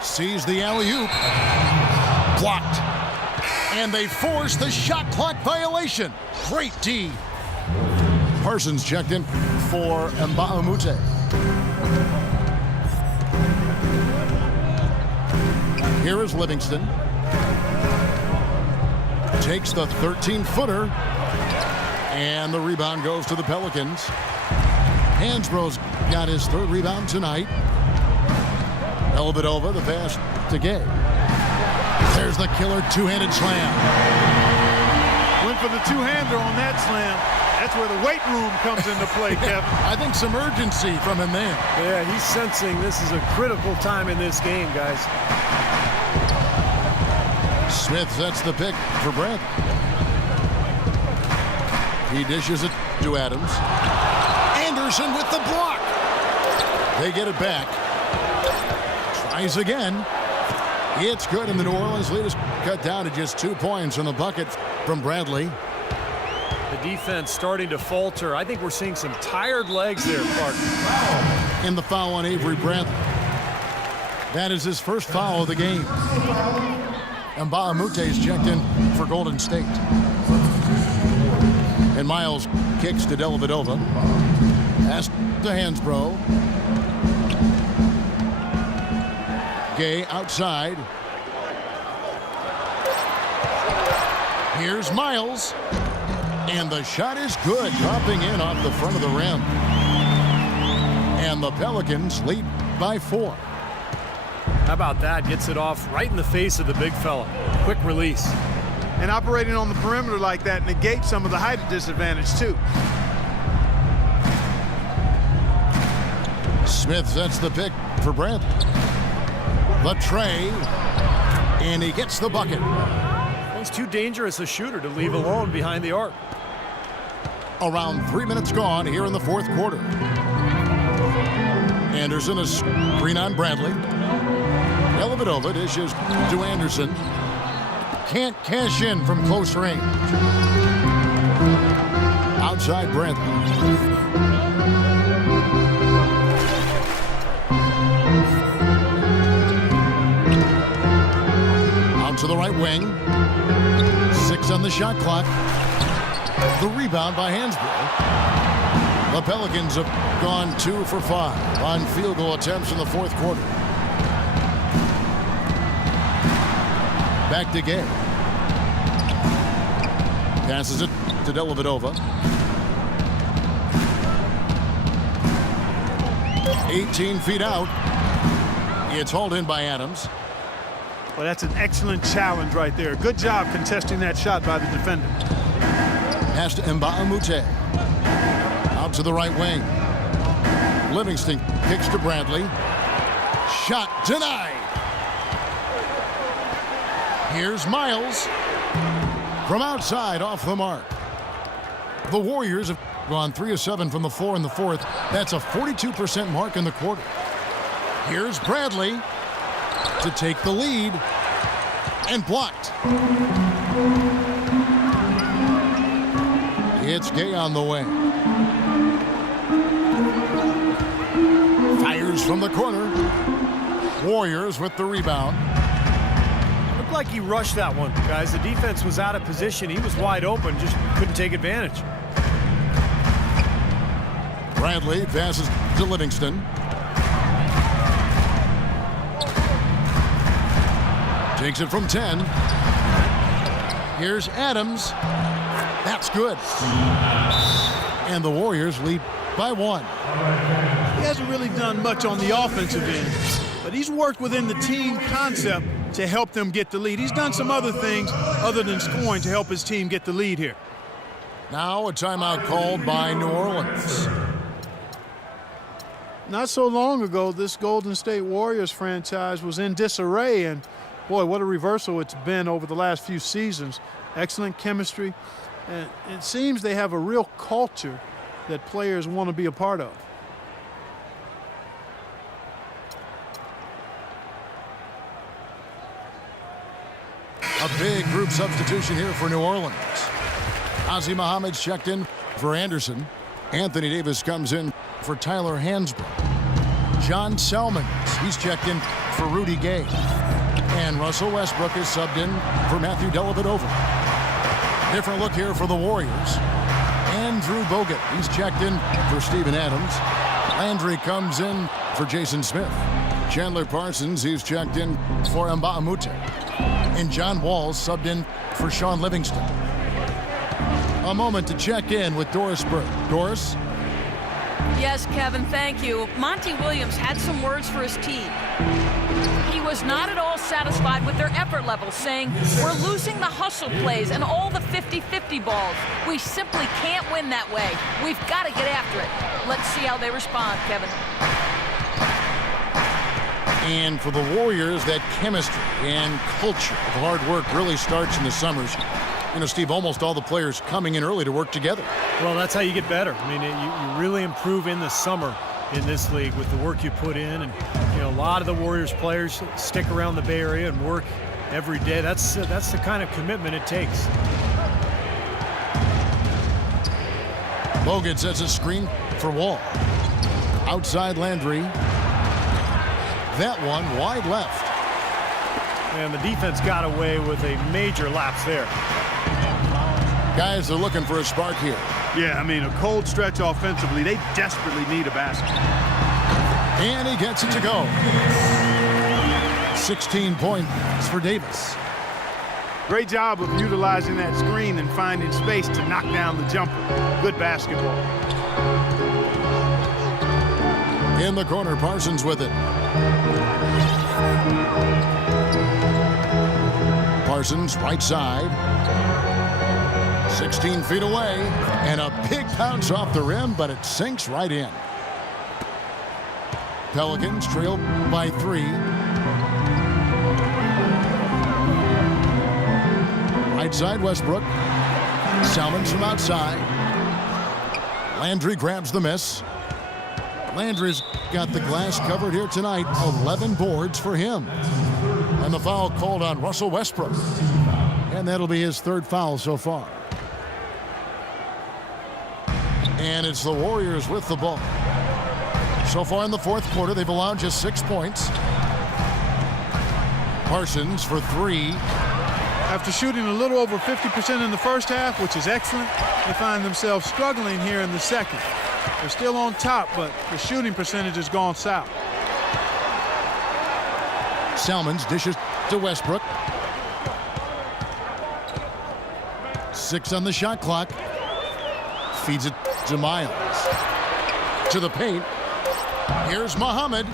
Sees the alley-oop. Blocked. And they force the shot clock violation. Great D. Parsons checked in for Mbamute. Here is Livingston. Takes the 13-footer. And the rebound goes to the Pelicans. Hansbrough's got his third rebound tonight. Dellavedova, the pass to Gay. There's the killer two-handed slam. Went for the two-hander on that slam. That's where the weight room comes into play, Kevin. I think some urgency from him there. Yeah, he's sensing this is a critical time in this game, guys. Smith sets the pick for Brent. He dishes it to Adams. Anderson with the block. They get it back. Tries again. It's good, and the New Orleans lead is cut down to just 2 points on the bucket from Bradley. The defense starting to falter. I think we're seeing some tired legs there, Clark. And the foul on Avery Bradley. That is his first foul of the game. And Mbamute is checked in for Golden State. And Miles kicks to Dellavedova. Pass to Hansbrough. Gay outside. Here's Miles. And the shot is good, dropping in off the front of the rim. And the Pelicans lead by 4. How about that? Gets it off right in the face of the big fella. Quick release. And operating on the perimeter like that negates some of the height disadvantage, too. Smith sets the pick for Brandt. The tray. And he gets the bucket. He's too dangerous a shooter to leave alone behind the arc. Around 3 minutes gone here in the fourth quarter. Anderson is screen on Bradley. Dellavedova dishes to Anderson. Can't cash in from close range. Outside Bradley. Out to the right wing. 6 on the shot clock. The rebound by Hansbrough. The Pelicans have gone 2 for 5 on field goal attempts in the fourth quarter. Back to Gay. Passes it to Dellavedova. 18 feet out. It's hauled in by Adams. Well, that's an excellent challenge right there. Good job contesting that shot by the defender. Pass to Mbamute. Out to the right wing. Livingston kicks to Bradley. Shot denied. Here's Miles. From outside, off the mark. The Warriors have gone 3 of 7 from the floor in the fourth. That's a 42% mark in the quarter. Here's Bradley to take the lead. And blocked. It's Gay on the way. Fires from the corner. Warriors with the rebound. Looked like he rushed that one, guys. The defense was out of position. He was wide open, just couldn't take advantage. Bradley passes to Livingston. Takes it from 10. Here's Adams. That's good. And the Warriors lead by 1. He hasn't really done much on the offensive end, but he's worked within the team concept to help them get the lead. He's done some other things other than scoring to help his team get the lead here. Now a timeout called by New Orleans. Not so long ago, this Golden State Warriors franchise was in disarray, and boy, what a reversal it's been over the last few seasons. Excellent chemistry, and it seems they have a real culture that players want to be a part of. A big group substitution here for New Orleans. Ozzie Muhammad's checked in for Anderson. Anthony Davis comes in for Tyler Hansbrough. John Selmans, he's checked in for Rudy Gay. And Russell Westbrook is subbed in for Matthew Dellavedova. Different look here for the Warriors. Andrew Bogut, he's checked in for Steven Adams. Landry comes in for Jason Smith. Chandler Parsons, he's checked in for Mbamute. And John Walls subbed in for Sean Livingston. A moment to check in with Doris Burke. Doris? Yes, Kevin, thank you. Monty Williams had some words for his team. He was not at all satisfied with their effort level, saying, "We're losing the hustle plays and all the 50-50 balls. We simply can't win that way. We've got to get after it." Let's see how they respond, Kevin. And for the Warriors, that chemistry and culture of hard work really starts in the summers. You know, Steve, almost all the players coming in early to work together. Well, that's how you get better. I mean, you really improve in the summer in this league with the work you put in. And, you know, a lot of the Warriors players stick around the Bay Area and work every day. That's the kind of commitment it takes. Bogut sets a screen for Wall. Outside Landry. that one wide left. And the defense got away with a major lapse there. Guys are looking for a spark here. Yeah, I mean, a cold stretch offensively. They desperately need a basket. And he gets it to go. 16 points for Davis. Great job of utilizing that screen and finding space to knock down the jumper. Good basketball. In the corner, Parsons with it. Parsons, right side. 16 feet away. And a big bounce off the rim, but it sinks right in. Pelicans trail by 3. Right side, Westbrook. Salmons from outside. Landry grabs the miss. Landry's got the glass covered here tonight. 11 boards for him. And the foul called on Russell Westbrook. And that'll be his 3rd foul so far. And it's the Warriors with the ball. So far in the 4th quarter, they've allowed just 6 points. Parsons for 3. After shooting a little over 50% in the first half, which is excellent, they find themselves struggling here in the second. They're still on top, but the shooting percentage has gone south. Salmons dishes to Westbrook. 6 on the shot clock. Feeds it to Miles. To the paint. Here's Muhammad.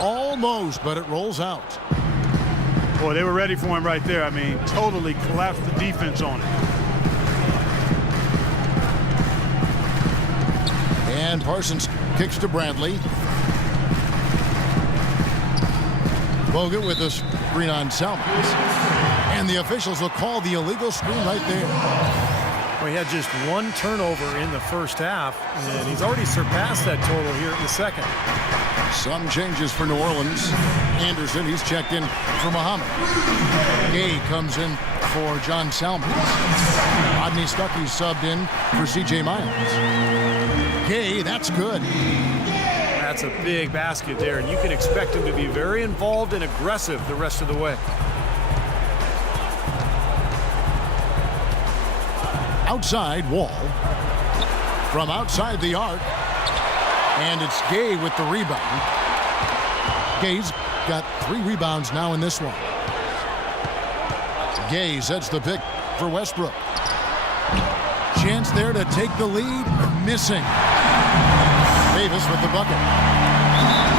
Almost, but it rolls out. Boy, they were ready for him right there. I mean, totally collapsed the defense on it. And Parsons kicks to Bradley. Bogut with a screen on Salmons. And the officials will call the illegal screen right there. Well, he had just 1 turnover in the first half, and he's already surpassed that total here in the second. Some changes for New Orleans. Anderson, he's checked in for Muhammad. Gay comes in for John Salmons. Rodney Stuckey subbed in for C.J. Miles. Gay, that's good. That's a big basket there, and you can expect him to be very involved and aggressive the rest of the way. Outside, Wall. From outside the arc. And it's Gay with the rebound. Gay's got 3 rebounds now in this one. Gay sets the pick for Westbrook. Chance there to take the lead. Missing. Davis with the bucket.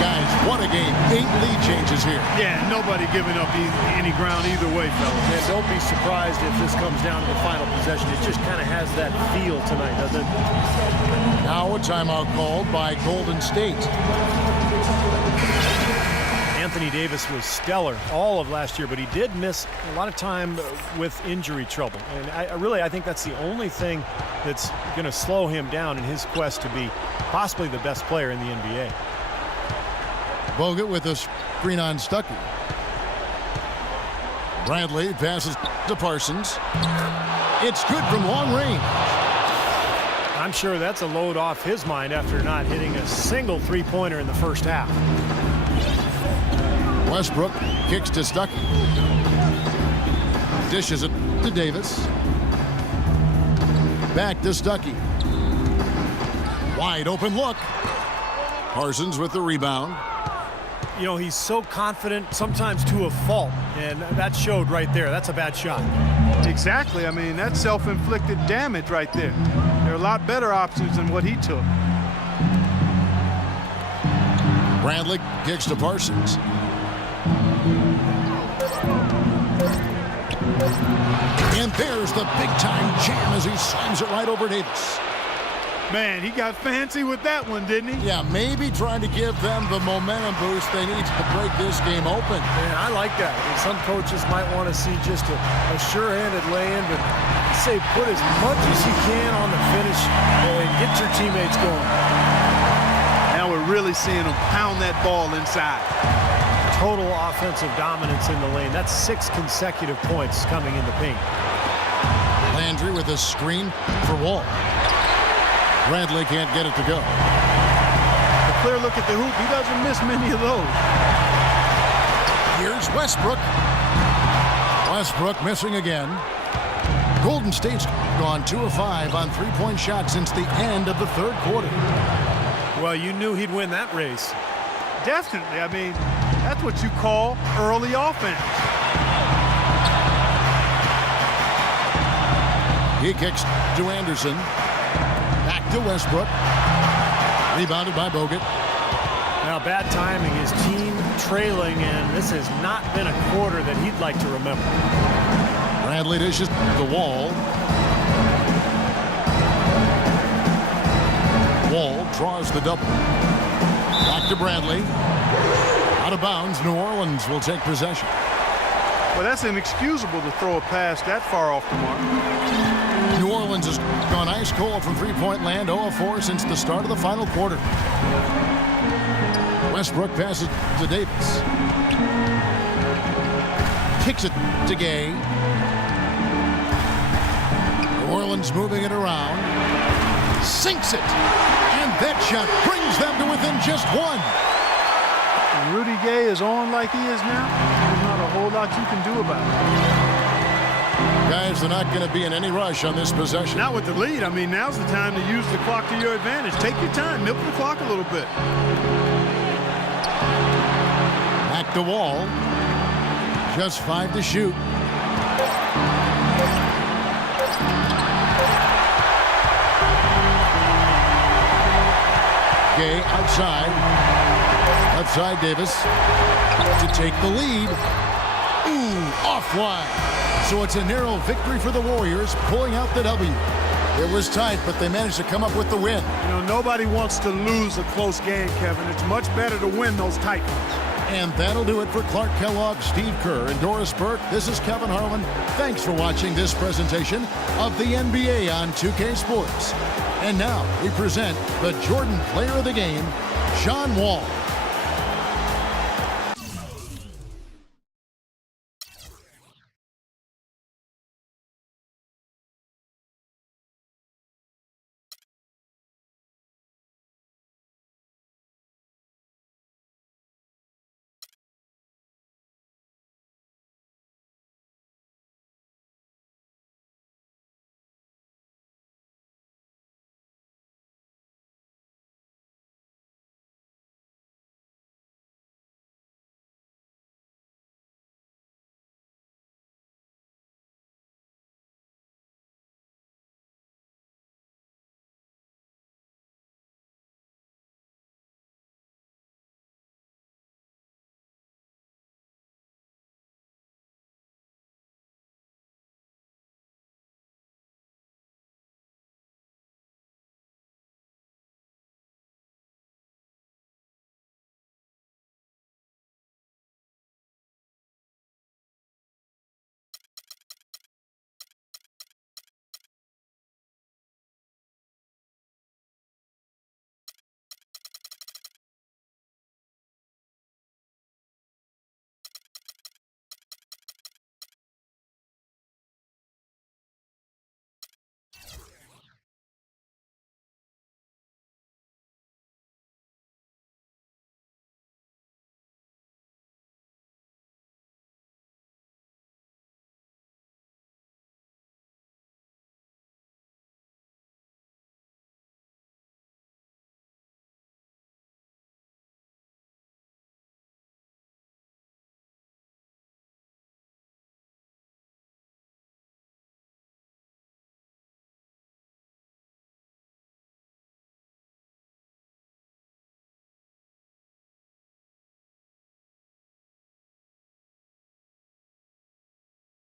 Guys, what a game. 8 lead changes here. Yeah, nobody giving up any ground either way, fellas. And don't be surprised if this comes down to the final possession. It just kind of has that feel tonight, doesn't it? Now a timeout called by Golden State. Anthony Davis was stellar all of last year, but he did miss a lot of time with injury trouble. And I think that's the only thing that's going to slow him down in his quest to be possibly the best player in the NBA. Bogut with a screen on Stuckey. Bradley passes to Parsons. It's good from long range. I'm sure that's a load off his mind after not hitting a single 3-pointer in the first half. Westbrook kicks to Stuckey. Dishes it to Davis. Back to Stuckey. Wide open look. Parsons with the rebound. You know, he's so confident, sometimes to a fault, and that showed right there. That's a bad shot. Exactly. I mean, that's self-inflicted damage right there. There are a lot better options than what he took. Bradley kicks to Parsons. And there's the big-time jam as he slams it right over Davis. Man, he got fancy with that one, didn't he? Yeah, maybe trying to give them the momentum boost they need to break this game open. Yeah, I like that. And some coaches might want to see just a sure-handed lay-in, but say put as much as you can on the finish and get your teammates going. Now we're really seeing him pound that ball inside. Total offensive dominance in the lane. That's 6 consecutive points coming in the paint. Landry with a screen for Wall. Bradley can't get it to go. The clear look at the hoop. He doesn't miss many of those. Here's Westbrook. Westbrook missing again. Golden State's gone 2 of 5 on three-point shots since the end of the third quarter. Well, you knew he'd win that race. Definitely. I mean, that's what you call early offense. He kicks to Anderson. Back to Westbrook. Rebounded by Bogut. Now, bad timing. His team trailing, and this has not been a quarter that he'd like to remember. Bradley dishes the Wall. Wall draws the double. Back to Bradley. Out of bounds. New Orleans will take possession. Well, that's inexcusable to throw a pass that far off the mark. New Orleans has gone ice cold from three-point land, 0 of 4 since the start of the final quarter. Westbrook passes to Davis. Kicks it to Gay. New Orleans moving it around. Sinks it. And that shot brings them to within just one. When Rudy Gay is on like he is now, there's not a whole lot you can do about it. Guys, they're not going to be in any rush on this possession. Not with the lead. I mean, now's the time to use the clock to your advantage. Take your time. Milk the clock a little bit. Back to Wall. Just 5 to shoot. Gay outside. Left side Davis to take the lead. Ooh, off wide. So it's a narrow victory for the Warriors, pulling out the W. It was tight, but they managed to come up with the win. You know, nobody wants to lose a close game, Kevin. It's much better to win those tight ones. And that'll do it for Clark Kellogg, Steve Kerr, and Doris Burke. This is Kevin Harlan. Thanks for watching this presentation of the NBA on 2K Sports. And now we present the Jordan Player of the Game, John Wall.